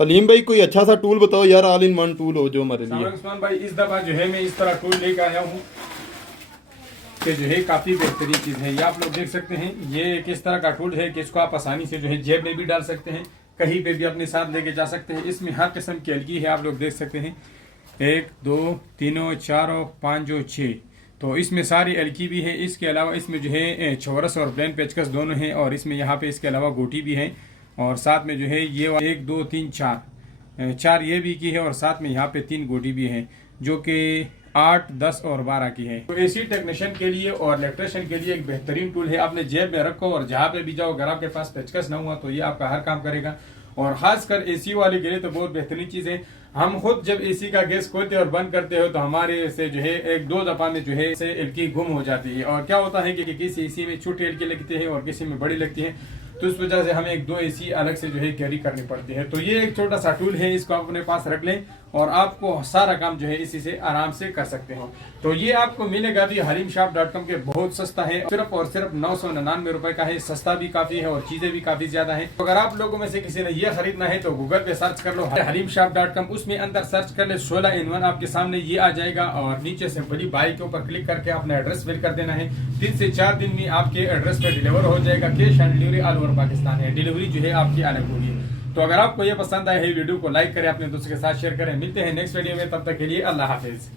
हलीम भाई कोई अच्छा सा टूल बताओ यार, ऑल इन वन टूल हो जो हमारे लिए। उस्मान भाई इस दफा जो है मैं इस तरह टूल लेकर आया हूँ कि जो है काफी बेहतरीन चीज है। ये आप लोग देख सकते हैं, ये किस तरह का टूल है कि इसको आप आसानी से जो है जेब में भी डाल सकते हैं, कहीं पे भी अपने साथ लेके जा सकते हैं। इसमें हर किस्म की अलगी है, आप लोग देख सकते हैं 1 2 3 4 5 6। तो इसमें सारी अलगी भी है। इसके अलावा इसमें जो है चौरस और प्लेन पेचकस दोनों हैं, और इसमें यहाँ पे इसके अलावा गोटी भी है, और साथ में जो है ये 1 2 3 4 ये भी की है, और साथ में यहाँ पे 3 गोटी भी है जो कि 8 10 और 12 की है। तो एसी टेक्नीशियन के लिए और इलेक्ट्रिशियन के लिए एक बेहतरीन टूल है। आपने जेब में रखो और जहाँ पे भी जाओ, अगर आपके पास पेचकस ना हुआ तो ये आपका हर काम करेगा, और खासकर एसी वाले के लिए तो बहुत बेहतरीन चीज है। हम खुद जब एसी का गैस खोलते और बंद करते हो तो हमारे से जो है 1 2 दफा में जो है से एलकी गुम हो जाती है, और क्या होता है कि किसी एसी में छोटी एलकी लगती है और किसी में बड़ी लगती है, तो इस वजह से हमें 1 2 एसी अलग से जो है कैरी करनी पड़ती है। तो ये एक छोटा सा टूल है, इसको आप अपने पास रख लें और आपको सारा काम जो है इसी से आराम से कर सकते हो। तो ये आपको मिलेगा भी halimshop.com के, बहुत सस्ता है, सिर्फ और सिर्फ 999 रुपए का है। सस्ता भी काफी है और चीजें भी काफी ज्यादा है। तो अगर आप लोगों में से किसी ने ये खरीदना है तो गूगल पे सर्च कर लो halimshop.com, उसमें अंदर सर्च कर ले 16 in 1, आपके सामने ये आ जाएगा, और नीचे से बड़ी बाई के ऊपर क्लिक करके अपना एड्रेस फिल कर देना है। 3 से 4 दिन में आपके एड्रेस पे डिलीवर हो जाएगा। Cash on delivery all over Pakistan है, डिलीवरी जो है आपकी अलग होगी। तो अगर आपको ये पसंद आए वीडियो को लाइक करें, अपने दोस्तों के साथ शेयर करें। मिलते हैं नेक्स्ट वीडियो में, तब तक के लिए अल्लाह हाफिज।